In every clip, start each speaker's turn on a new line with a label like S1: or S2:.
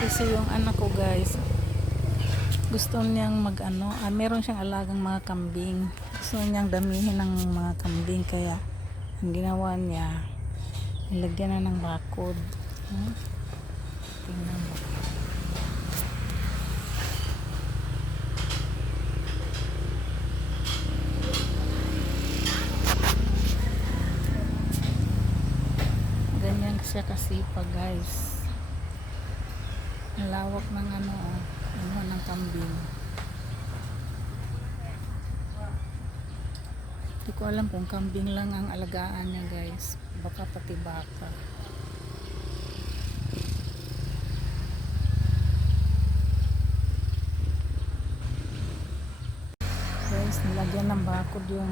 S1: Kasi yung anak ko guys, gusto niyang mag ano, ah, meron siyang alagang mga kambing. Gusto niyang damihin ng mga kambing kaya ang ginawa niya, nilagyan na ng bakod. Hmm? Tingnan mo. Ganyan siya kasipag guys. Ang lawak ng ano, oh, ano ng kambing. Hindi ko alam kung kambing lang ang alagaan niya guys. Baka pati baka. Guys, nilagyan ng bakod yung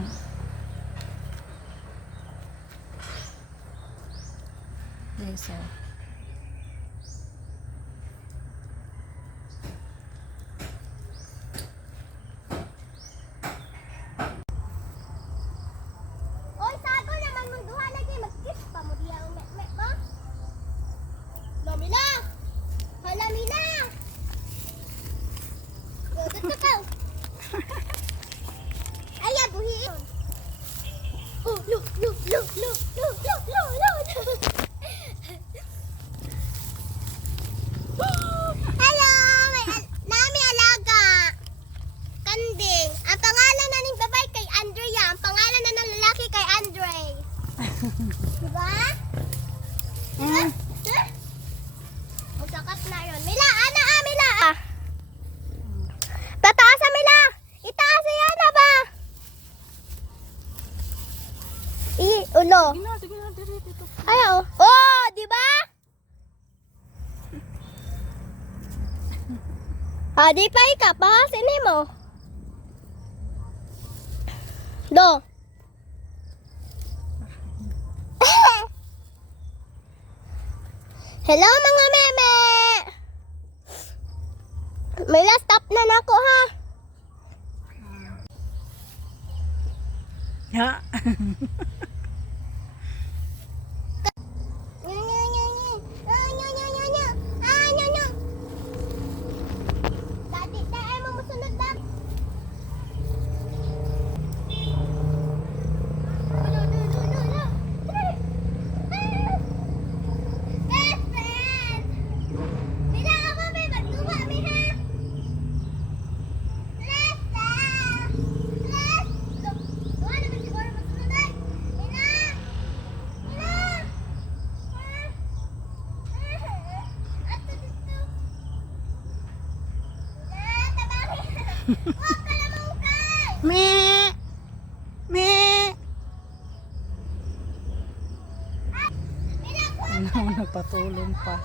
S1: guys oh.
S2: Ayan, buhiin. Ulo.
S1: Sige na, sige na, dito, dito.
S2: Ayaw. Oh, di ba? Ah, di pa ika pa sini mo. Do. Hello mga meme. May last stop na nako ha.
S1: Ya. Me. Me. Ano, nagpatulong pa.